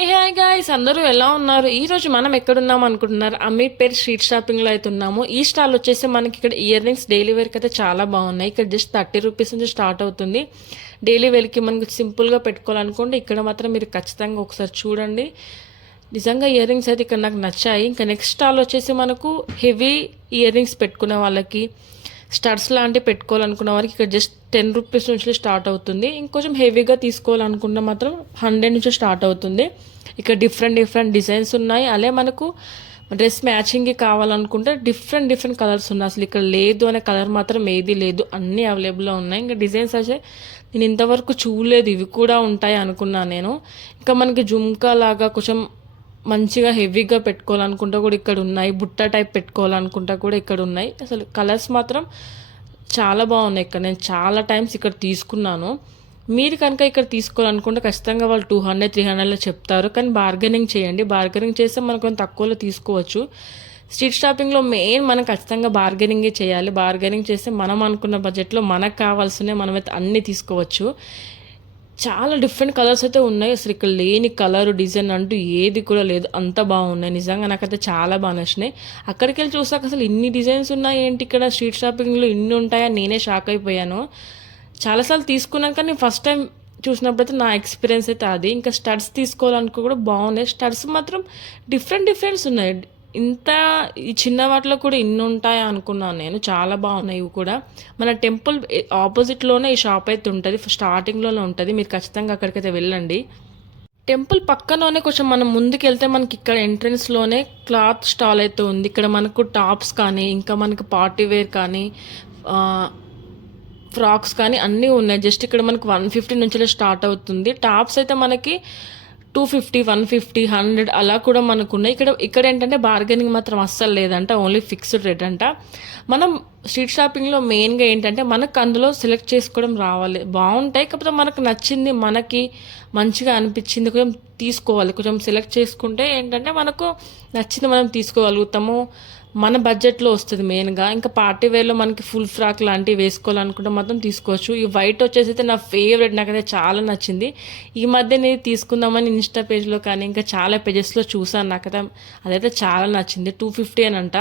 ఏ hi guys, అందరూ ఎలా ఉన్నారు? ఈ రోజు మనం ఎక్కడున్నాం అనుకుంటున్నారు? అమీర్పేట్ స్ట్రీట్ షాపింగ్ లో అయితే ఉన్నాము. ఈ స్టాల్ వచ్చేసి మనకి ఇక్కడ ఇయర్ రింగ్స్ డైలీ వేర్ అయితే చాలా బాగున్నాయి. ఇక్కడ జస్ట్ 30 రూపీస్ నుంచి స్టార్ట్ అవుతుంది. డైలీ వేర్ కి మనకి సింపుల్ గా పెట్టుకోవాలనుకోండి, ఇక్కడ మాత్రం మీరు ఖచ్చితంగా ఒకసారి చూడండి. నిజంగా ఇయర్ రింగ్స్ అయితే ఇక్కడ నాకు నచ్చాయి. ఇంకా నెక్స్ట్ స్టాల్ వచ్చేసి మనకు హెవీ ఇయర్ రింగ్స్ పెట్టుకునే వాళ్ళకి, స్టడ్స్ లాంటివి పెట్టుకోవాలనుకున్న వారికి ఇక్కడ జస్ట్ 10 రూపీస్ నుంచి స్టార్ట్ అవుతుంది. ఇంకొంచెం హెవీగా తీసుకోవాలనుకుంటే మాత్రం 100 నుంచి స్టార్ట్ అవుతుంది. ఇక్కడ డిఫరెంట్ డిఫరెంట్ డిజైన్స్ ఉన్నాయి. అలాగే మనకు డ్రెస్ మ్యాచింగ్కి కావాలనుకుంటే డిఫరెంట్ డిఫరెంట్ కలర్స్ ఉన్నాయి. అసలు ఇక్కడ లేదు అనే కలర్ మాత్రం ఏది లేదు, అన్నీ అవైలబుల్లో ఉన్నాయి. ఇంకా డిజైన్స్ అయితే నేను ఇంతవరకు చూడలేదు, ఇవి కూడా ఉంటాయి అనుకున్నాను నేను. ఇంకా మనకి జుమ్కా లాగా కొంచెం మంచిగా హెవీగా పెట్టుకోవాలనుకుంటా కూడా ఇక్కడ ఉన్నాయి. బుట్ట టైప్ పెట్టుకోవాలనుకుంటా కూడా ఇక్కడ ఉన్నాయి. అసలు కలర్స్ మాత్రం చాలా బాగున్నాయి. ఇక్కడ నేను చాలా టైమ్స్ ఇక్కడ తీసుకున్నాను. మీరు కనుక ఇక్కడ తీసుకోవాలనుకుంటే ఖచ్చితంగా వాళ్ళు 200 300లో చెప్తారు, కానీ బార్గెనింగ్ చేయండి. బార్గెనింగ్ చేస్తే మనం కొంచెం తక్కువలో తీసుకోవచ్చు. స్ట్రీట్ షాపింగ్లో మెయిన్ మనం ఖచ్చితంగా బార్గెనింగే చేయాలి. బార్గెనింగ్ చేస్తే మనం అనుకున్న బడ్జెట్లో మనకు కావాల్సినవి మనమైతే అన్నీ తీసుకోవచ్చు. చాలా డిఫరెంట్ కలర్స్ అయితే ఉన్నాయి. అసలు ఇక్కడ లేని కలర్ డిజైన్ అంటూ ఏది కూడా లేదు, అంత బాగున్నాయి. నిజంగా నాకైతే చాలా బాగా నచ్చినాయి. అక్కడికి వెళ్ళి చూసాక అసలు ఇన్ని డిజైన్స్ ఉన్నాయి ఏంటి, ఇక్కడ స్ట్రీట్ షాపింగ్లో ఇన్ని ఉంటాయా, నేనే షాక్ అయిపోయాను. చాలాసార్లు తీసుకున్నాను, కానీ ఫస్ట్ టైం చూసినప్పుడైతే నా ఎక్స్పీరియన్స్ అయితే అది. ఇంకా స్టడ్స్ తీసుకోవాలనుకో కూడా బాగున్నాయి. స్టడ్స్ మాత్రం డిఫరెంట్ డిఫరెంట్స్ ఉన్నాయి. ఇంత ఈ చిన్న వాటిలో కూడా ఇన్ని ఉంటాయా అనుకున్నాను నేను. చాలా బాగున్నాయి ఇవి కూడా. మన టెంపుల్ ఆపోజిట్లోనే ఈ షాప్ అయితే ఉంటుంది, స్టార్టింగ్లోనే ఉంటుంది. మీరు ఖచ్చితంగా అక్కడికైతే వెళ్ళండి. టెంపుల్ పక్కలోనే కొంచెం మనం ముందుకు వెళ్తే మనకి ఇక్కడ ఎంట్రన్స్లోనే క్లాత్ స్టాల్ అయితే ఉంది. ఇక్కడ మనకు టాప్స్ కానీ, ఇంకా మనకి పార్టీ వేర్ కానీ, ఫ్రాక్స్ కానీ అన్నీ ఉన్నాయి. జస్ట్ ఇక్కడ మనకు 150 నుంచి స్టార్ట్ అవుతుంది. టాప్స్ అయితే మనకి 250 150 100 అలా కూడా మనకు ఉన్నాయి. ఇక్కడ ఏంటంటే బార్గెనింగ్ మాత్రం అస్సలు లేదంట, ఓన్లీ ఫిక్స్డ్ రేట్ అంట. మనం స్ట్రీట్ షాపింగ్లో మెయిన్గా ఏంటంటే మనకు అందులో సెలెక్ట్ చేసుకోవడం రావాలి. బాగుంటాయి, కాకపోతే మనకు నచ్చింది, మనకి మంచిగా అనిపించింది కొంచెం తీసుకోవాలి. కొంచెం సెలెక్ట్ చేసుకుంటే ఏంటంటే మనకు నచ్చింది మనం తీసుకోగలుగుతాము, మన బడ్జెట్లో వస్తుంది మెయిన్గా. ఇంకా పార్టీ వేర్లో మనకి ఫుల్ ఫ్రాక్ లాంటివి వేసుకోవాలనుకుంటే మాత్రం తీసుకోవచ్చు. ఈ వైట్ వచ్చేసి అయితే నా ఫేవరెట్, నాకైతే చాలా నచ్చింది. ఈ మధ్య నేను తీసుకుందామని ఇన్స్టా పేజ్లో కానీ ఇంకా చాలా పేజెస్లో చూసాను, నాకైతే అదైతే చాలా నచ్చింది. 250 అని అంట.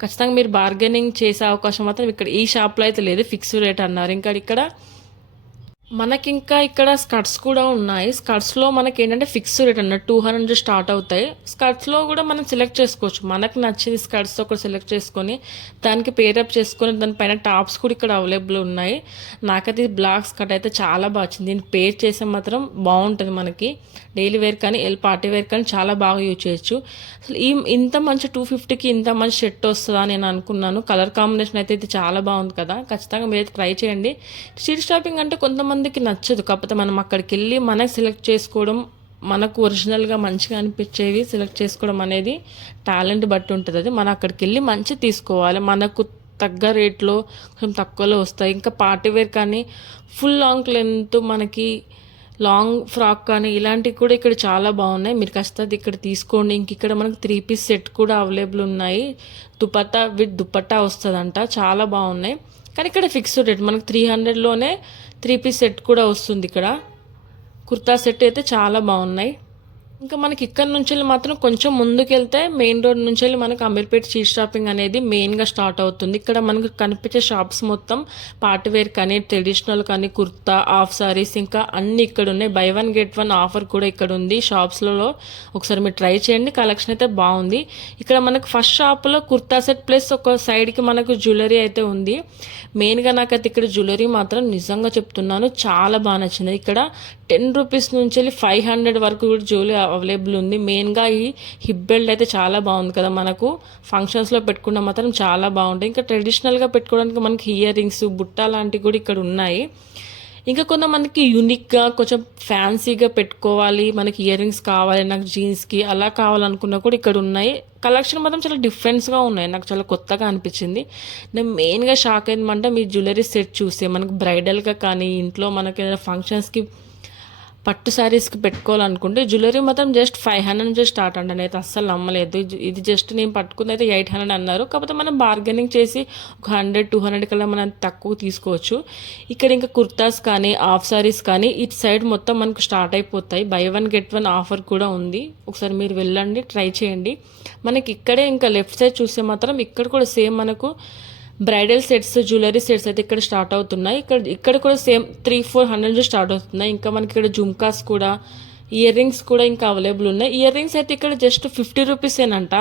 ఖచ్చితంగా మీరు బార్గెనింగ్ చేసే అవకాశం మాత్రం ఇక్కడ ఈ షాప్లో అయితే లేదు, ఫిక్స్డ్ రేట్ అన్నారు. ఇంకా ఇక్కడ మనకింకా ఇక్కడ స్కర్ట్స్ కూడా ఉన్నాయి. స్కర్ట్స్లో మనకి ఏంటంటే ఫిక్స్ రేట్ అన్నట్టు 200 నుంచి స్టార్ట్ అవుతాయి. స్కర్ట్స్లో కూడా మనం సెలెక్ట్ చేసుకోవచ్చు. మనకు నచ్చింది స్కర్ట్స్ ఒకటి సెలెక్ట్ చేసుకొని దానికి పేరప్ చేసుకొని దానిపైన టాప్స్ కూడా ఇక్కడ అవైలబుల్ ఉన్నాయి. నాకైతే బ్లాక్ స్కర్ట్ అయితే చాలా బాగా వచ్చింది. దీన్ని పేర్ చేస్తే మాత్రం బాగుంటుంది. మనకి డైలీ వేర్ కానీ పార్టీ వేర్ కానీ చాలా బాగా యూజ్ చేయొచ్చు. అసలు ఇంత మంచి 250కి ఇంత మంచి షర్ట్ వస్తుందా నేను అనుకున్నాను. కలర్ కాంబినేషన్ అయితే ఇది చాలా బాగుంది కదా, ఖచ్చితంగా మీరు ట్రై చేయండి. స్ట్రీట్ షాపింగ్ అంటే కొంతమందికి నచ్చదు, కాకపోతే మనం అక్కడికి వెళ్ళి మనకి సెలెక్ట్ చేసుకోవడం, మనకు ఒరిజినల్గా మంచిగా అనిపించేవి సెలెక్ట్ చేసుకోవడం అనేది టాలెంట్ బట్టి ఉంటుంది. అది మనం అక్కడికి వెళ్ళి మంచి తీసుకోవాలి, మనకు తగ్గ రేట్లో కొంచెం తక్కువలో వస్తాయి. ఇంకా పార్టీ వేర్ కానీ ఫుల్ లాంగ్ లెంత్ మనకి లాంగ్ ఫ్రాక్ కానీ ఇలాంటివి కూడా ఇక్కడ చాలా బాగున్నాయి. మీరు ఖచ్చితంగా ఇక్కడ తీసుకోండి. ఇంక ఇక్కడ మనకు 3 పీస్ సెట్ కూడా అవైలబుల్ ఉన్నాయి. దుపట్టా విత్ దుపట్టా వస్తుందంట, చాలా బాగున్నాయి. కానీ ఇక్కడ ఫిక్స్డ్ రేట్ మనకు 300లోనే 3 పీస్ సెట్ కూడా వస్తుంది. ఇక్కడ కుర్తా సెట్ అయితే చాలా బాగున్నాయి. ఇంకా మనకి ఇక్కడ నుంచి మాత్రం కొంచెం ముందుకెళ్తే మెయిన్ రోడ్ నుంచి వెళ్ళి మనకు అమీర్పేట్ స్ట్రీట్ షాపింగ్ అనేది మెయిన్గా స్టార్ట్ అవుతుంది. ఇక్కడ మనకు కనిపించే షాప్స్ మొత్తం పార్టీ వేర్ కానీ, ట్రెడిషనల్ కానీ, కుర్తా, హాఫ్ సారీస్ ఇంకా అన్ని ఇక్కడ ఉన్నాయి. బై 1 గెట్ 1 ఆఫర్ కూడా ఇక్కడ ఉంది షాప్స్లలో. ఒకసారి మీరు ట్రై చేయండి, కలెక్షన్ అయితే బాగుంది. ఇక్కడ మనకు ఫస్ట్ షాప్లో కుర్తా సెట్ ప్లస్ ఒక సైడ్కి మనకు జ్యువెలరీ అయితే ఉంది. మెయిన్గా నాకైతే ఇక్కడ జ్యువెలరీ మాత్రం నిజంగా చెప్తున్నాను చాలా బాగా నచ్చింది. ఇక్కడ 10 రూపీస్ నుంచి వెళ్ళి 500 వరకు కూడా జ్యువెలరీ అవైలబుల్ ఉంది. మెయిన్గా ఈ హిప్ బెల్ట్ అయితే చాలా బాగుంది కదా, మనకు ఫంక్షన్స్లో పెట్టుకున్న మాత్రం చాలా బాగుంటాయి. ఇంకా ట్రెడిషనల్గా పెట్టుకోవడానికి మనకి ఇయర్ రింగ్స్, బుట్ట లాంటివి కూడా ఇక్కడ ఉన్నాయి. ఇంకా కొంతమందికి యూనిక్గా కొంచెం ఫ్యాన్సీగా పెట్టుకోవాలి, మనకి ఇయర్ రింగ్స్ కావాలి, నాకు జీన్స్కి అలా కావాలనుకున్నా కూడా ఇక్కడ ఉన్నాయి. కలెక్షన్ మాత్రం చాలా డిఫరెంట్స్గా ఉన్నాయి, నాకు చాలా కొత్తగా అనిపించింది. నేను మెయిన్గా షాక్ అయిందంటే మీ జ్యువెలరీ సెట్ చూస్తే మనకు బ్రైడల్గా కానీ, ఇంట్లో మనకి ఏదైనా ఫంక్షన్స్కి పట్టు శారీస్కి పెట్టుకోవాలనుకుంటే జ్యువెలరీ మాత్రం జస్ట్ 500 నుంచి స్టార్ట్ అండి. నేనైతే అస్సలు నమ్మలేదు. ఇది జస్ట్ నేను పట్టుకుంది అయితే 800 అన్నారు. కాకపోతే మనం బార్గెనింగ్ చేసి ఒక 100-200 కల్లా మనం తక్కువ తీసుకోవచ్చు. ఇక్కడ ఇంకా కుర్తాస్ కానీ హాఫ్ శారీస్ కానీ ఇటు సైడ్ మొత్తం మనకు స్టార్ట్ అయిపోతాయి. బై 1 గెట్ 1 ఆఫర్ కూడా ఉంది. ఒకసారి మీరు వెళ్ళండి, ట్రై చేయండి. మనకి ఇక్కడే ఇంకా లెఫ్ట్ సైడ్ చూస్తే మాత్రం ఇక్కడ కూడా సేమ్ మనకు బ్రైడల్ సెట్స్, జ్యువెలరీ సెట్స్ అయితే ఇక్కడ స్టార్ట్ అవుతున్నాయి. ఇక్కడ కూడా సేమ్ 300-400 నుంచి స్టార్ట్ అవుతున్నాయి. ఇంకా మనకి ఇక్కడ జుమ్కాస్ కూడా, ఇయర్ రింగ్స్ కూడా ఇంకా అవైలబుల్ ఉన్నాయి. ఇయర్ రింగ్స్ అయితే ఇక్కడ జస్ట్ 50 రూపీసేనంట.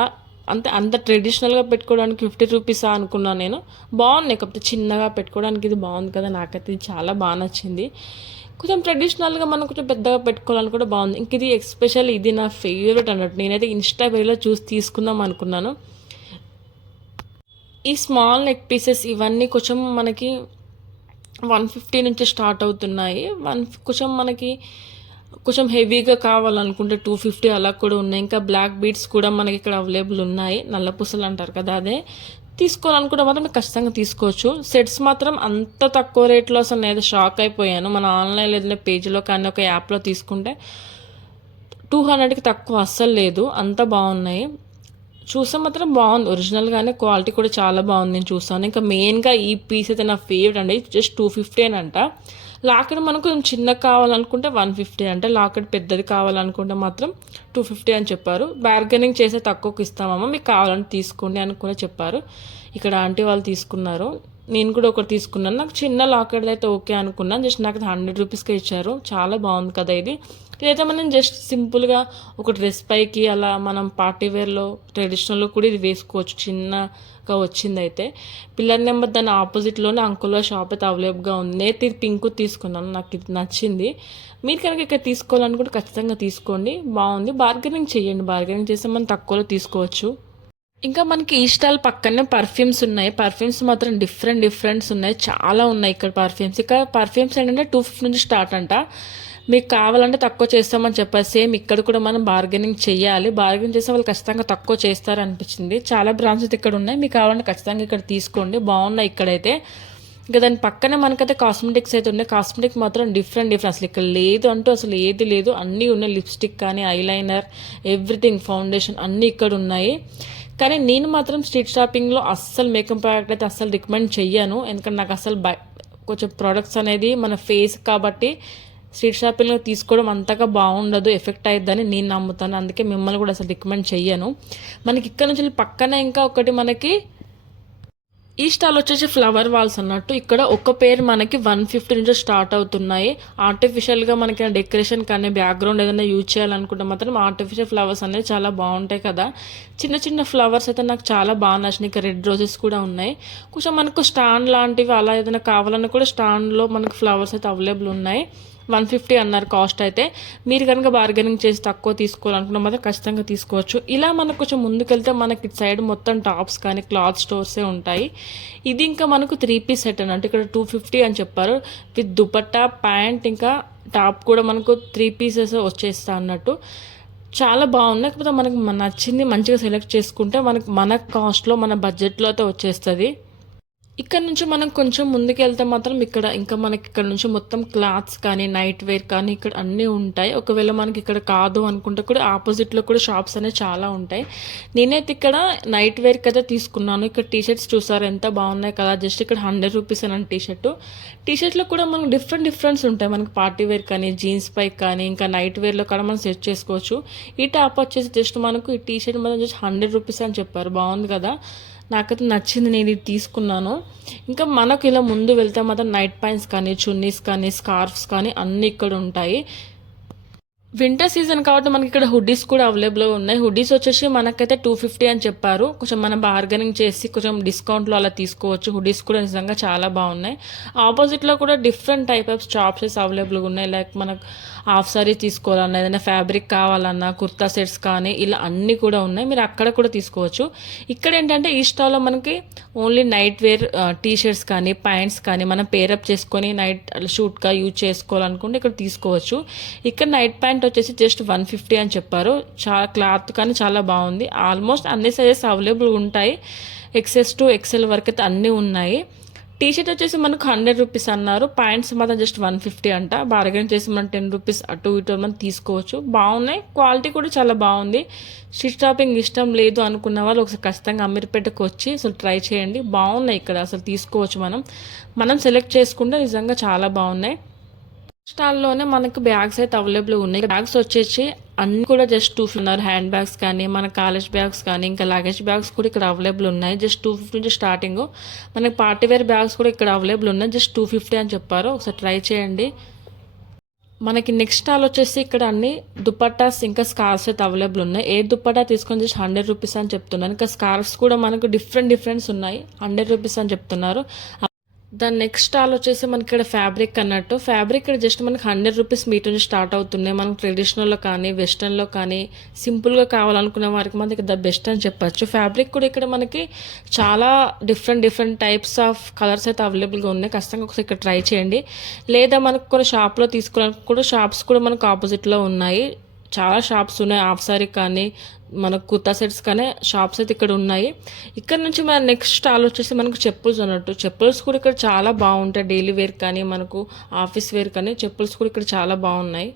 అంత ట్రెడిషనల్గా పెట్టుకోవడానికి 50 రూపీసా అనుకున్నాను నేను. బాగున్నాయి, కాకపోతే చిన్నగా పెట్టుకోవడానికి ఇది బాగుంది కదా, నాకైతే ఇది చాలా బాగా నచ్చింది. కొంచెం ట్రెడిషనల్గా మనం కొంచెం పెద్దగా పెట్టుకోవాలని కూడా బాగుంది. ఇంక ఇది ఎస్పెషల్, ఇది నా ఫేవరెట్ అన్నట్టు. నేనైతే ఇన్స్టా పేజ్లో చూసి తీసుకుందాం అనుకున్నాను. ఈ స్మాల్ నెక్ పీసెస్ ఇవన్నీ కొంచెం మనకి 150 నుంచి స్టార్ట్ అవుతున్నాయి. కొంచెం మనకి కొంచెం హెవీగా కావాలనుకుంటే 250 అలా కూడా ఉన్నాయి. ఇంకా బ్లాక్ బీడ్స్ కూడా మనకి ఇక్కడ అవైలబుల్ ఉన్నాయి. నల్ల పూసలు అంటారు కదా, అదే తీసుకోవాలనుకుంటే మాత్రం ఖచ్చితంగా తీసుకోవచ్చు. సెట్స్ మాత్రం అంత తక్కువ రేట్లో అసలు నేను షాక్ అయిపోయాను. మన ఆన్లైన్లో ఏదైనా పేజీలో కానీ ఒక యాప్లో తీసుకుంటే 200కి తక్కువ అస్సలు లేదు, అంత బాగున్నాయి. చూస్తే మాత్రం బాగుంది, ఒరిజినల్గానే క్వాలిటీ కూడా చాలా బాగుంది. నేను చూస్తాను. ఇంకా మెయిన్గా ఈ పీస్ అయితే నా ఫేవరెట్ అండి. జస్ట్ 250 అంట. లాకెట్ మనకు కొంచెం చిన్నగా కావాలనుకుంటే 150 అంటే, లాకెట్ పెద్దది కావాలనుకుంటే మాత్రం 250 అని చెప్పారు. బార్గెనింగ్ చేసే తక్కువకి ఇస్తామమ్మా, మీకు కావాలంటే తీసుకోండి అని కూడా చెప్పారు. ఇక్కడ ఆంటీ వాళ్ళు తీసుకున్నారు, నేను కూడా ఒకటి తీసుకున్నాను. నాకు చిన్న లాకెట్ అయితే ఓకే అనుకున్నాను. జస్ట్ నాకు 100 రూపీస్కే ఇచ్చారు. చాలా బాగుంది కదా ఇది. ఇదైతే మనం జస్ట్ సింపుల్గా ఒక డ్రెస్ పైకి అలా మనం పార్టీ వేర్లో ట్రెడిషనల్లో కూడా ఇది వేసుకోవచ్చు. చిన్నగా వచ్చింది అయితే. పిల్లర్ నెంబర్ దాని ఆపోజిట్లోనే అంకుల్లో షాప్ అయితే అవైలబుల్గా ఉంది. నేను ఇది పింక్ తీసుకున్నాను, నాకు ఇది నచ్చింది. మీరు కనుక ఇక్కడ తీసుకోవాలనుకుంటే ఖచ్చితంగా తీసుకోండి, బాగుంది. బార్గెనింగ్ చేయండి, బార్గెనింగ్ చేస్తే మనం తక్కువలో తీసుకోవచ్చు. ఇంకా మనకి ఈ స్టాల్ పక్కనే పర్ఫ్యూమ్స్ ఉన్నాయి. పర్ఫ్యూమ్స్ మాత్రం డిఫరెంట్స్ ఉన్నాయి, చాలా ఉన్నాయి ఇక్కడ పర్ఫ్యూమ్స్. ఇక్కడ పర్ఫ్యూమ్స్ ఏంటంటే 250 నుంచి స్టార్ట్ అంట. మీకు కావాలంటే తక్కువ చేస్తామని చెప్పారు. సేమ్ ఇక్కడ కూడా మనం బార్గెనింగ్ చేయాలి. బార్గెనింగ్ చేస్తే వాళ్ళు ఖచ్చితంగా తక్కువ చేస్తారు అనిపించింది. చాలా బ్రాంచెస్ ఇక్కడ ఉన్నాయి, మీకు కావాలంటే ఖచ్చితంగా ఇక్కడ తీసుకోండి, బాగున్నాయి ఇక్కడైతే. ఇంకా దాని పక్కనే మనకైతే కాస్మెటిక్స్ అయితే ఉన్నాయి. కాస్మెటిక్ మాత్రం డిఫరెంట్ అసలు ఇక్కడ లేదు అంటూ అసలు ఏది లేదు, అన్నీ ఉన్నాయి. లిప్స్టిక్ కానీ, ఐలైనర్, ఎవ్రీథింగ్, ఫౌండేషన్ అన్నీ ఇక్కడ ఉన్నాయి. కానీ నేను మాత్రం స్ట్రీట్ షాపింగ్లో అస్సలు మేకప్ ప్రోడక్ట్ అయితే అస్సలు రికమెండ్ చెయ్యను. ఎందుకంటే నాకు అసలు కొంచెం ప్రోడక్ట్స్ అనేది మన ఫేస్ కాబట్టి స్ట్రీట్ షాపింగ్లో తీసుకోవడం అంతగా బాగుండదు, ఎఫెక్ట్ అయ్యిద్దని నేను నమ్ముతాను. అందుకే మిమ్మల్ని కూడా అసలు రికమెండ్ చెయ్యను. మనకి ఇక్కడ నుంచి పక్కనే ఇంకా ఒకటి మనకి ఈ స్టాల్ వచ్చేసి ఫ్లవర్ వాల్స్ అన్నట్టు. ఇక్కడ ఒక పేరు మనకి 150 నుంచి స్టార్ట్ అవుతున్నాయి. ఆర్టిఫిషియల్గా మనకి డెకరేషన్ కానీ బ్యాక్గ్రౌండ్ ఏదైనా యూజ్ చేయాలనుకుంటే మాత్రం ఆర్టిఫిషియల్ ఫ్లవర్స్ అనేవి చాలా బాగుంటాయి కదా. చిన్న ఫ్లవర్స్ అయితే నాకు చాలా బాగా నచ్చినాయి. ఇక్కడ రెడ్ రోజెస్ కూడా ఉన్నాయి. కొంచెం మనకు స్టాండ్ లాంటివి అలా ఏదైనా కావాలన్నా కూడా స్టాండ్లో మనకు ఫ్లవర్స్ అయితే అవైలబుల్ ఉన్నాయి. 150 అన్నారు కాస్ట్ అయితే. మీరు కనుక బార్గెనింగ్ చేసి తక్కువ తీసుకోవాలనుకున్న మాత్రం ఖచ్చితంగా తీసుకోవచ్చు. ఇలా మనకు కొంచెం ముందుకెళ్తే మనకి సైడ్ మొత్తం టాప్స్ కానీ క్లాత్ స్టోర్సే ఉంటాయి. ఇది ఇంకా మనకు 3 పీస్ సెట్ అన్నట్టు. ఇక్కడ 250 అని చెప్పారు. విత్ దుపట్టా, ప్యాంట్, ఇంకా టాప్ కూడా మనకు 3 పీసెస్ వచ్చేస్తా అన్నట్టు. చాలా బాగున్నాయి. కాకపోతే మనకు నచ్చింది మంచిగా సెలెక్ట్ చేసుకుంటే మన కాస్ట్లో, మన బడ్జెట్లో అయితే వచ్చేస్తుంది. ఇక్కడ నుంచి మనం కొంచెం ముందుకు వెళ్తే మాత్రం ఇంకా మనకి ఇక్కడ నుంచి మొత్తం క్లాత్స్ కానీ, నైట్ వేర్ కానీ ఇక్కడ అన్నీ ఉంటాయి. ఒకవేళ మనకి ఇక్కడ కాదు అనుకుంటే కూడా ఆపోజిట్లో కూడా షాప్స్ అనేవి చాలా ఉంటాయి. నేనైతే ఇక్కడ నైట్ వేర్కి అయితే తీసుకున్నాను. ఇక్కడ టీషర్ట్స్ చూసారు ఎంత బాగున్నాయి కదా. జస్ట్ ఇక్కడ 100 రూపీస్ అని టీషర్ట్లో కూడా మనకు డిఫరెంట్స్ ఉంటాయి. మనకి పార్టీ వేర్ కానీ, జీన్స్ పై కానీ, ఇంకా నైట్ వేర్లో కూడా మనం సెట్ చేసుకోవచ్చు. ఈ టాప్ వచ్చేసి జస్ట్ మనకు ఈ టీషర్ట్ మాత్రం జస్ట్ 100 రూపీస్ అని చెప్పారు. బాగుంది కదా, నాకైతే నచ్చింది, నేను ఇది తీసుకున్నాను. ఇంకా మనకు ఇలా ముందు వెళ్తే మాత్రం నైట్ ప్యాంట్స్ కానీ, చున్నీస్ కానీ, స్కార్ఫ్స్ కానీ అన్నీ ఇక్కడ ఉంటాయి. వింటర్ సీజన్ కాబట్టి మనకి ఇక్కడ హుడ్డీస్ కూడా అవైలబుల్గా ఉన్నాయి. హుడ్డీస్ వచ్చేసి మనకైతే 250 అని చెప్పారు. కొంచెం మనం బార్గెనింగ్ చేసి కొంచెం డిస్కౌంట్లో అలా తీసుకోవచ్చు. హుడ్డీస్ కూడా నిజంగా చాలా బాగున్నాయి. ఆపోజిట్లో కూడా డిఫరెంట్ టైప్ ఆఫ్ షాప్స్ అవైలబుల్గా ఉన్నాయి. లైక్ మనకు హాఫ్ సారీ తీసుకోవాలన్నా, ఏదైనా ఫ్యాబ్రిక్ కావాలన్నా, కుర్తా సెట్స్ కానీ ఇలా అన్నీ కూడా ఉన్నాయి. మీరు అక్కడ కూడా తీసుకోవచ్చు. ఇక్కడ ఏంటంటే ఈ స్టాల్లో మనకి ఓన్లీ నైట్ వేర్ టీషర్ట్స్ కానీ, ప్యాంట్స్ కానీ మనం పేరప్ చేసుకొని నైట్ షూట్గా యూజ్ చేసుకోవాలనుకుంటే ఇక్కడ తీసుకోవచ్చు. ఇక్కడ నైట్ ప్యాంట్ వచ్చేసి జస్ట్ 150 అని చెప్పారు. చాలా క్లాత్ కానీ చాలా బాగుంది. ఆల్మోస్ట్ అన్ని సైజెస్ అవైలబుల్ ఉంటాయి. XS to XL వరకు అయితే అన్నీ ఉన్నాయి. టీ షర్ట్ వచ్చేసి మనకు 100 రూపీస్ అన్నారు. ప్యాంట్స్ మాత్రం జస్ట్ 150 అంట. బార్గెన్ చేసి మనం 10 రూపీస్ అటు ఇటు మనం తీసుకోవచ్చు. బాగున్నాయి, క్వాలిటీ కూడా చాలా బాగుంది. స్ట్రీట్ షాపింగ్ ఇష్టం లేదు అనుకున్న వాళ్ళు ఒకసారి ఖచ్చితంగా అమీర్పేటకు వచ్చి అసలు ట్రై చేయండి. బాగున్నాయి, ఇక్కడ అసలు తీసుకోవచ్చు. మనం సెలెక్ట్ చేసుకుంటే నిజంగా చాలా బాగున్నాయి. స్టాల్లోనే మనకు బ్యాగ్స్ అయితే అవైలబుల్ ఉన్నాయి. బ్యాగ్స్ వచ్చేసి అన్ని కూడా జస్ట్ 250 హ్యాండ్ బ్యాగ్స్ కానీ, మన కాలేజ్ బ్యాగ్స్ కానీ, ఇంకా లగేజ్ బ్యాగ్స్ కూడా ఇక్కడ అవైలబుల్ ఉన్నాయి. జస్ట్ 250 నుంచి స్టార్టింగ్. మనకి పార్టీ వేర్ బ్యాగ్స్ కూడా ఇక్కడ అవైలబుల్ ఉన్నాయి. జస్ట్ 250 అని చెప్పారు. ఒకసారి ట్రై చేయండి. మనకి నెక్స్ట్ స్టాల్ వచ్చేసి ఇక్కడ అన్ని దుపట్టాస్ ఇంకా స్కార్ఫ్స్ అయితే అవైలబుల్ ఉన్నాయి. ఏ దుపట్టా తీసుకొని జస్ట్ 100 రూపీస్ అని చెప్తున్నాను. ఇంకా స్కార్ఫ్స్ కూడా మనకు డిఫరెంట్స్ ఉన్నాయి. 100 రూపీస్ అని చెప్తున్నారు. దాని నెక్స్ట్ స్టాల్ వచ్చేసి మనకి ఇక్కడ ఫ్యాబ్రిక్ అన్నట్టు. ఫ్యాబ్రిక్ ఇక్కడ జస్ట్ మనకి 100 రూపీస్ మీటర్ నుంచి స్టార్ట్ అవుతున్నాయి. మనకు ట్రెడిషనల్లో కానీ, వెస్టర్న్లో కానీ, సింపుల్గా కావాలనుకునే వారికి మనకి ద బెస్ట్ అని చెప్పచ్చు. ఫ్యాబ్రిక్ కూడా ఇక్కడ మనకి చాలా డిఫరెంట్ టైప్స్ ఆఫ్ కలర్స్ అయితే అవైలబుల్గా ఉన్నాయి. ఖచ్చితంగా ఒకసారి ఇక్కడ ట్రై చేయండి. లేదా మనకు కొన్ని షాప్లో తీసుకోవడానికి కూడా షాప్స్ కూడా మనకు ఆపోజిట్లో ఉన్నాయి. చాలా షాప్స్ ఉన్నాయి. హాఫ్ సారీ కానీ, మనకు కుర్తా సెట్స్ కానీ షాప్స్ అయితే ఇక్కడ ఉన్నాయి. ఇక్కడ నుంచి మన నెక్స్ట్ స్టాల్ వచ్చేసి మనకు చెప్పుల్స్ అన్నట్టు. చెప్పుల్స్ కూడా ఇక్కడ చాలా బాగుంటాయి. డైలీ వేర్ కానీ, మనకు ఆఫీస్ వేర్ కానీ చెప్పుల్స్ కూడా ఇక్కడ చాలా బాగున్నాయి.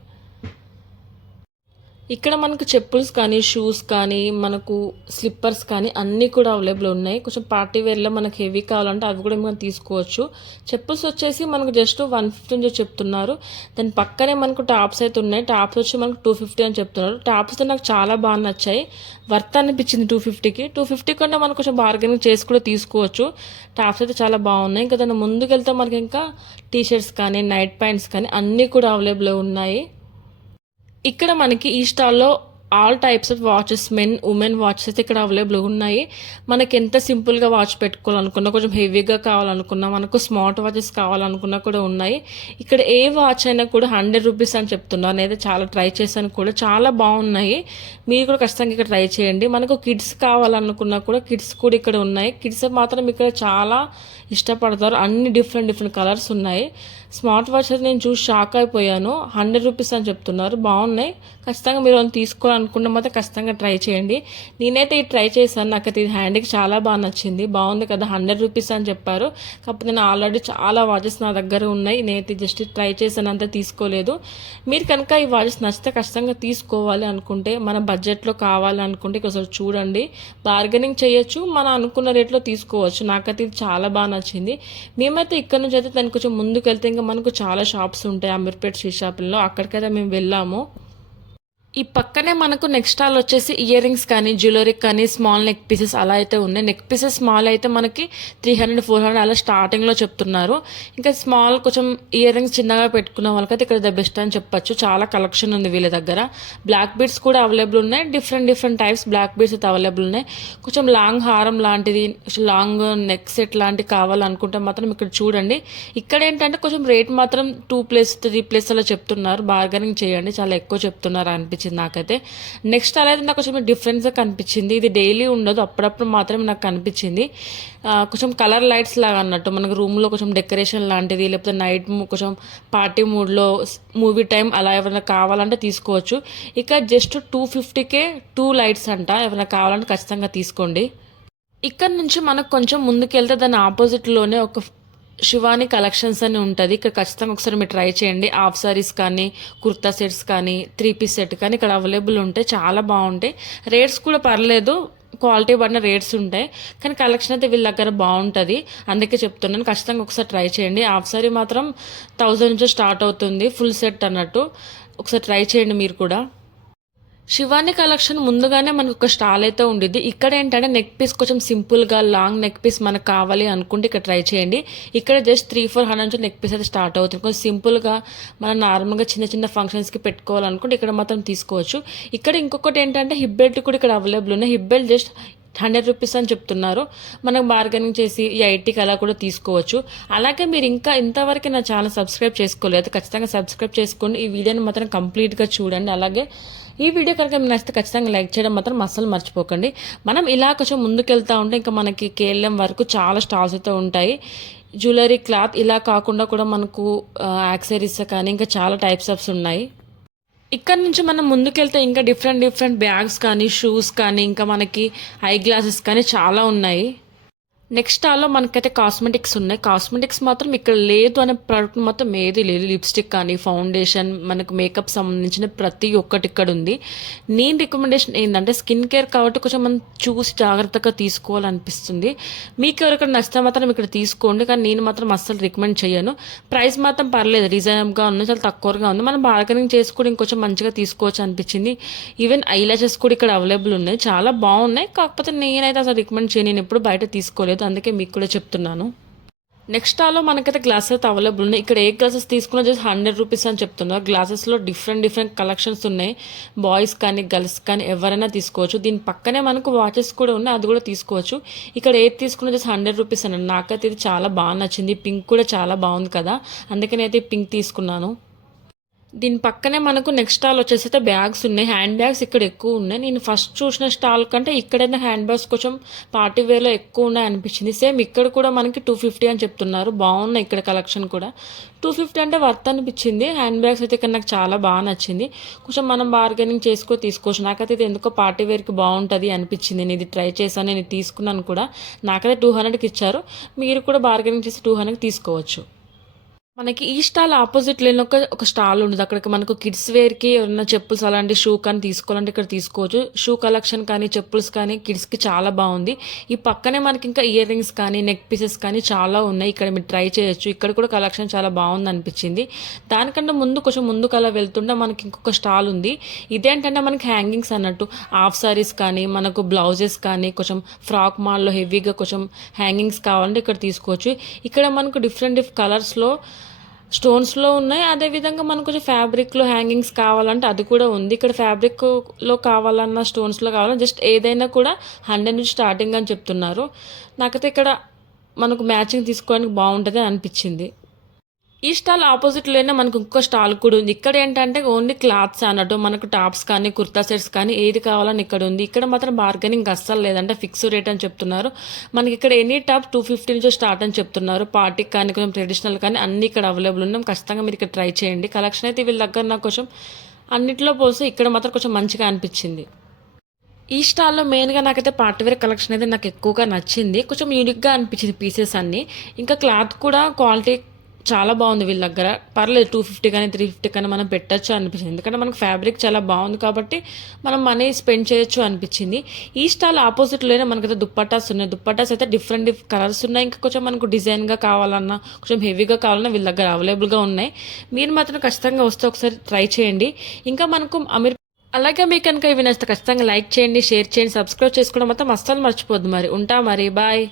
ఇక్కడ మనకు చెప్పుల్స్ కానీ, షూస్ కానీ, మనకు స్లిప్పర్స్ కానీ అన్నీ కూడా అవైలబుల్ ఉన్నాయి. కొంచెం పార్టీ వేర్లో మనకు హెవీ కావాలంటే అవి కూడా మనం తీసుకోవచ్చు. చెప్పుల్స్ వచ్చేసి మనకు జస్ట్ 150 అని చెప్తున్నారు. దాని పక్కనే మనకు టాప్స్ అయితే ఉన్నాయి. టాప్స్ వచ్చి మనకు 250 అని చెప్తున్నారు. టాప్స్ అయితే నాకు చాలా బాగా నచ్చాయి. వర్త్ అనిపించింది 250కి. 250 కన్నా మనం కొంచెం బార్గెనింగ్ చేసి కూడా తీసుకోవచ్చు. టాప్స్ అయితే చాలా బాగున్నాయి. ఇంకా దాని ముందుకు వెళ్తే మనకి ఇంకా టీ షర్ట్స్ కానీ, నైట్ ప్యాంట్స్ కానీ అన్నీ కూడా అవైలబుల్ ఉన్నాయి. ఇక్కడ మనకి ఈ స్టాల్లో all types of watches, men women watches అయితే ఇక్కడ అవైలబుల్ ఉన్నాయి. మనకి ఎంత సింపుల్గా వాచ్ పెట్టుకోవాలనుకున్నా, కొంచెం హెవీగా కావాలనుకున్నా, మనకు స్మార్ట్ వాచెస్ కావాలనుకున్నా కూడా ఉన్నాయి. ఇక్కడ ఏ వాచ్ అయినా కూడా 100 రూపీస్ అని చెప్తున్నారు. నేనైతే చాలా ట్రై చేశాను కూడా, చాలా బాగున్నాయి. మీరు కూడా ఖచ్చితంగా ఇక్కడ ట్రై చేయండి. మనకు కిడ్స్ కావాలనుకున్నా కూడా కిడ్స్ కూడా ఇక్కడ ఉన్నాయి. కిడ్స్ మాత్రం ఇక్కడ చాలా ఇష్టపడతారు. అన్ని డిఫరెంట్ కలర్స్ ఉన్నాయి. స్మార్ట్ వాచ్ అయితే నేను చూసి షాక్ అయిపోయాను. 100 రూపీస్ అని చెప్తున్నారు. బాగున్నాయి. ఖచ్చితంగా మీరు తీసుకోవాలనుకుంటే మాత్రం ఖచ్చితంగా ట్రై చేయండి. నేనైతే ఇది ట్రై చేశాను. నాకైతే ఇది హ్యాండ్కి చాలా బాగా నచ్చింది. బాగుంది కదా, 100 రూపీస్ అని చెప్పారు. కాకపోతే నేను ఆల్రెడీ చాలా వాచెస్ నా దగ్గర ఉన్నాయి. నేనైతే జస్ట్ ట్రై చేశాను, అంతా తీసుకోలేదు. మీరు కనుక ఈ వాచెస్ నచ్చితే ఖచ్చితంగా తీసుకోవాలి అనుకుంటే, మన బడ్జెట్లో కావాలి అనుకుంటే ఒకసారి చూడండి. బార్గెనింగ్ చేయొచ్చు, మనం అనుకున్న రేట్లో తీసుకోవచ్చు. నాకైతే ఇది చాలా బాగా నచ్చింది. మేమైతే ఇక్కడ నుంచి అయితే దానికి కొంచెం ముందుకు వెళ్తే ఇంకా మనకు చాలా షాప్స్ ఉంటాయి. అమీర్పేట్ స్ట్రీట్ షాపింగ్లో అక్కడికైతే మేము వెళ్ళాము. ఈ పక్కనే మనకు నెక్స్ట్ స్టాల్ వచ్చేసి ఇయర్ రింగ్స్ కానీ, జ్యువెలరీ కానీ, స్మాల్ నెక్ పీసెస్ అలా అయితే ఉన్నాయి. నెక్ పీసెస్ స్మాల్ అయితే మనకి 300-400 అలా స్టార్టింగ్లో చెప్తున్నారు. ఇంకా స్మాల్ కొంచెం ఇయర్ రింగ్స్ చిన్నగా పెట్టుకున్న వాళ్ళకైతే ఇక్కడ ద బెస్ట్ అని చెప్పొచ్చు. చాలా కలెక్షన్ ఉంది వీళ్ళ దగ్గర. బ్లాక్ బీడ్స్ కూడా అవైలబుల్ ఉన్నాయి. డిఫరెంట్ టైప్స్ బ్లాక్ బీడ్స్ అయితే అవైలబుల్ ఉన్నాయి. కొంచెం లాంగ్ హారం లాంటిది, లాంగ్ నెక్ సెట్ లాంటివి కావాలనుకుంటే మాత్రం ఇక్కడ చూడండి. ఇక్కడ ఏంటంటే కొంచెం రేట్ మాత్రం 2+3+ అలా చెప్తున్నారు. బార్గెనింగ్ చేయండి, చాలా ఎక్కువ చెప్తున్నారు అనిపించింది నాకైతే. నెక్స్ట్ అలా అయితే నాకు కొంచెం డిఫరెన్స్గా కనిపించింది. ఇది డైలీ ఉండదు, అప్పుడప్పుడు మాత్రమే నాకు కనిపించింది. కొంచెం కలర్ లైట్స్ లాగా అన్నట్టు మనకు రూమ్లో కొంచెం డెకరేషన్ లాంటిది, లేకపోతే నైట్ కొంచెం పార్టీ మూడ్లో, మూవీ టైం అలా ఏమైనా కావాలంటే తీసుకోవచ్చు. ఇక జస్ట్ 250కే 2 లైట్స్ అంట. ఏమైనా కావాలంటే ఖచ్చితంగా తీసుకోండి. ఇక్కడ నుంచి మనకు కొంచెం ముందుకెళ్తే దాని ఆపోజిట్లోనే ఒక శివాని కలెక్షన్స్ అని ఉంటుంది. ఇక్కడ ఖచ్చితంగా ఒకసారి మీరు ట్రై చేయండి. హాఫ్ సారీస్ కానీ, కుర్తా సెట్స్ కానీ, 3 పీస్ సెట్ కానీ ఇక్కడ అవైలబుల్ ఉంటాయి. చాలా బాగుంటాయి. రేట్స్ కూడా పర్లేదు, క్వాలిటీ పడిన రేట్స్ ఉంటాయి. కానీ కలెక్షన్ అయితే వీళ్ళ దగ్గర బాగుంటుంది. అందుకే చెప్తున్నాను, ఖచ్చితంగా ఒకసారి ట్రై చేయండి. హాఫ్ సారీ మాత్రం 1000 నుంచి స్టార్ట్ అవుతుంది, ఫుల్ సెట్ అన్నట్టు. ఒకసారి ట్రై చేయండి మీరు కూడా. శివాని కలెక్షన్ ముందుగానే మనకు ఒక స్టాల్ అయితే ఉండిద్ది. ఇక్కడ ఏంటంటే నెక్ పీస్ కొంచెం సింపుల్గా లాంగ్ నెక్ పీస్ మనకు కావాలి అనుకుంటే ఇక్కడ ట్రై చేయండి. ఇక్కడ జస్ట్ 300-400 నుంచి నెక్ పీస్ అయితే స్టార్ట్ అవుతుంది. కొంచెం సింపుల్గా మనం నార్మల్గా చిన్న ఫంక్షన్స్కి పెట్టుకోవాలనుకుంటే ఇక్కడ మాత్రం తీసుకోవచ్చు. ఇక్కడ ఇంకొకటి ఏంటంటే హిప్ బెల్ట్ కూడా ఇక్కడ అవైలబుల్ ఉన్నాయి. హిప్ బెల్ట్ జస్ట్ 100 రూపీస్ అని చెప్తున్నారు. మనకు బార్గెనింగ్ చేసి 80కి అలా కూడా తీసుకోవచ్చు. అలాగే మీరు ఇంకా ఇంతవరకు నా ఛానల్ సబ్స్క్రైబ్ చేసుకోలేదు, ఖచ్చితంగా సబ్స్క్రైబ్ చేసుకోండి. ఈ వీడియోని మాత్రం కంప్లీట్గా చూడండి. అలాగే ఈ వీడియో కనుక మీకు నచ్చితే ఖచ్చితంగా లైక్ చేయడం మాత్రం అస్సలు మర్చిపోకండి. మనం ఇలా కొంచెం ముందుకెళ్తూ ఉంటే ఇంకా మనకి కేఎల్ఎం వరకు చాలా స్టాల్స్ అయితే ఉంటాయి. జ్యువెలరీ, క్లాత్ ఇలా కాకుండా కూడా మనకు యాక్సెసరీస్ కానీ ఇంకా చాలా టైప్స్ ఆఫ్స్ ఉన్నాయి. ఇక్కడ నుంచి మనం ముందుకెళ్తే ఇంకా డిఫరెంట్ బ్యాగ్స్ కానీ, షూస్ కానీ, ఇంకా మనకి ఐ గ్లాసెస్ కానీ చాలా ఉన్నాయి. నెక్స్ట్ స్టాల్లో మనకైతే కాస్మెటిక్స్ ఉన్నాయి. కాస్మెటిక్స్ మాత్రం ఇక్కడ లేదు అనే ప్రోడక్ట్ మొత్తం ఏది లేదు. లిప్స్టిక్ కానీ, ఫౌండేషన్, మనకు మేకప్ సంబంధించిన ప్రతి ఒక్కటి ఇక్కడ ఉంది. నేను రికమెండేషన్ ఏంటంటే స్కిన్ కేర్ కాబట్టి కొంచెం మనం చూసి జాగ్రత్తగా తీసుకోవాలనిపిస్తుంది. మీకు ఎవరికైనా నచ్చితే మాత్రం ఇక్కడ తీసుకోండి, కానీ నేను మాత్రం అస్సలు రికమెండ్ చేయను. ప్రైస్ మాత్రం పర్లేదు, రీజనబుల్గా ఉంది, చాలా తక్కువగా ఉంది. మనం బార్గెనింగ్ చేసుకుని ఇంకొంచెం మంచిగా తీసుకోవచ్చు అనిపించింది. ఈవెన్ ఐలాషెస్ కూడా ఇక్కడ అవైలబుల్ ఉన్నాయి, చాలా బాగున్నాయి. కాకపోతే నేనైతే అసలు రికమెండ్ చేయను, నేను ఎప్పుడు బయట తీసుకోలేదు, అందుకే మీకు కూడా చెప్తున్నాను. నెక్స్ట్ స్టాల్లో మనకైతే గ్లాసెస్ అయితే అవైలబుల్ ఉన్నాయి. ఇక్కడ ఏ గ్లాసెస్ తీసుకున్నా జస్ట్ 100 రూపీస్ అని చెప్తున్నారు. గ్లాసెస్లో డిఫరెంట్ కలెక్షన్స్ ఉన్నాయి. బాయ్స్ కానీ గర్ల్స్ కానీ ఎవరైనా తీసుకోవచ్చు. దీని పక్కనే మనకు వాచెస్ కూడా ఉన్నాయి, అది కూడా తీసుకోవచ్చు. ఇక్కడ ఏది తీసుకున్నా జస్ట్ 100 రూపీస్ అన్నాను. నాకైతే ఇది చాలా బాగా నచ్చింది. పింక్ కూడా చాలా బాగుంది కదా, అందుకని అయితే పింక్ తీసుకున్నాను. దీని పక్కనే మనకు నెక్స్ట్ స్టాల్ వచ్చేసి అయితే బ్యాగ్స్ ఉన్నాయి. హ్యాండ్ బ్యాగ్స్ ఇక్కడ ఎక్కువ ఉన్నాయి. నేను ఫస్ట్ చూసిన స్టాల్ కంటే ఇక్కడైనా హ్యాండ్ బ్యాగ్స్ కొంచెం పార్టీ వేర్లో ఎక్కువ ఉన్నాయి అనిపించింది. సేమ్ ఇక్కడ కూడా మనకి 250 అని చెప్తున్నారు. బాగున్నాయి ఇక్కడ కలెక్షన్ కూడా. 250 అంటే వర్త్ అనిపించింది. హ్యాండ్ బ్యాగ్స్ అయితే ఇక్కడ నాకు చాలా బాగా నచ్చింది. కొంచెం మనం బార్గెనింగ్ చేసుకొని తీసుకోవచ్చు. నాకైతే ఇది ఎందుకో పార్టీ వేర్కి బాగుంటుంది అనిపించింది. నేను ఇది ట్రై చేశాను, నేను తీసుకున్నాను కూడా. నాకైతే 200కి ఇచ్చారు. మీరు కూడా బార్గెనింగ్ చేసి 200కి తీసుకోవచ్చు. మనకి ఈ స్టాల్ ఆపోజిట్ లేని ఒక స్టాల్ ఉండదు. అక్కడికి మనకు కిడ్స్ వేర్కి ఏమన్నా చెప్పుల్స్ అలాంటి షూ కానీ తీసుకోవాలంటే ఇక్కడ తీసుకోవచ్చు. షూ కలెక్షన్ కానీ చెప్పుల్స్ కానీ కిడ్స్కి చాలా బాగుంది. ఈ పక్కనే మనకి ఇంకా ఇయర్ రింగ్స్ కానీ నెక్ పీసెస్ కానీ చాలా ఉన్నాయి. ఇక్కడ మీరు ట్రై చేయొచ్చు. ఇక్కడ కూడా కలెక్షన్ చాలా బాగుంది అనిపించింది. దానికంటే కొంచెం ముందుకు అలా వెళ్తుంటే మనకి ఇంకొక స్టాల్ ఉంది. ఇదేంటంటే మనకి హ్యాంగింగ్స్ అన్నట్టు హాఫ్ సారీస్ కానీ మనకు బ్లౌజెస్ కానీ కొంచెం ఫ్రాక్ మాల్లో హెవీగా కొంచెం హ్యాంగింగ్స్ కావాలంటే ఇక్కడ తీసుకోవచ్చు. ఇక్కడ మనకు డిఫరెంట్ కలర్స్లో స్టోన్స్లో ఉన్నాయి. అదేవిధంగా మనకు కొంచెం ఫ్యాబ్రిక్లో హ్యాంగింగ్స్ కావాలంటే అది కూడా ఉంది. ఇక్కడ ఫ్యాబ్రిక్లో కావాలన్నా స్టోన్స్లో కావాలన్నా జస్ట్ ఏదైనా కూడా 100 నుంచి స్టార్టింగ్ అని చెప్తున్నారు. నాకైతే ఇక్కడ మనకు మ్యాచింగ్ తీసుకోవడానికి బాగుంటుంది అనిపించింది. ఈ స్టాల్ ఆపోజిట్లోనే మనకు ఇంకో స్టాల్ కూడా ఉంది. ఇక్కడ ఏంటంటే ఓన్లీ క్లాత్స్ అన్నట్టు మనకు టాప్స్ కానీ కుర్తా సెట్స్ కానీ ఏది కావాలని ఇక్కడ ఉంది. ఇక్కడ మాత్రం బార్గెనింగ్ అస్సలు లేదంటే ఫిక్స్ రేట్ అని చెప్తున్నారు. మనకి ఇక్కడ ఎనీ టాప్ 250 నుంచి స్టార్ట్ అని చెప్తున్నారు. పార్టీకి కానీ కొంచెం ట్రెడిషనల్ కానీ అన్ని ఇక్కడ అవైలబుల్ ఉన్నాయి. ఖచ్చితంగా మీరు ఇక్కడ ట్రై చేయండి. కలెక్షన్ అయితే వీళ్ళ దగ్గర నాకు కొంచెం అన్నింటిలో పోస్తే ఇక్కడ మాత్రం కొంచెం మంచిగా అనిపించింది. ఈ స్టాల్లో మెయిన్గా నాకైతే పార్టీవేర్ కలెక్షన్ అయితే నాకు ఎక్కువగా నచ్చింది. కొంచెం యూనిక్గా అనిపించింది పీసెస్ అన్నీ. ఇంకా క్లాత్ కూడా క్వాలిటీ చాలా బాగుంది వీళ్ళ దగ్గర. పర్లేదు 250 కానీ 350 కానీ మనం పెట్టచ్చు అనిపించింది. ఎందుకంటే మనకు ఫ్యాబ్రిక్ చాలా బాగుంది కాబట్టి మనం మనీ స్పెండ్ చేయొచ్చు అనిపించింది. ఈ స్టాల్ ఆపోజిట్లోనే మనకైతే దుప్పటాస్ ఉన్నాయి. దుప్పటాస్ అయితే డిఫరెంట్ కలర్స్ ఉన్నాయి. ఇంకా కొంచెం మనకు డిజైన్గా కావాలన్నా కొంచెం హెవీగా కావాలన్నా వీళ్ళ దగ్గర అవైలబుల్గా ఉన్నాయి. మీరు మాత్రం ఖచ్చితంగా వస్తే ఒకసారి ట్రై చేయండి. ఇంకా మనకు అలాగే మీకు కనుక ఇవి నచ్చితే ఖచ్చితంగా లైక్ చేయండి, షేర్ చేయండి, సబ్స్క్రైబ్ చేసుకోవడం మాత్రం అస్సలు మర్చిపోద్దు. మరి ఉంటా, మరి బాయ్.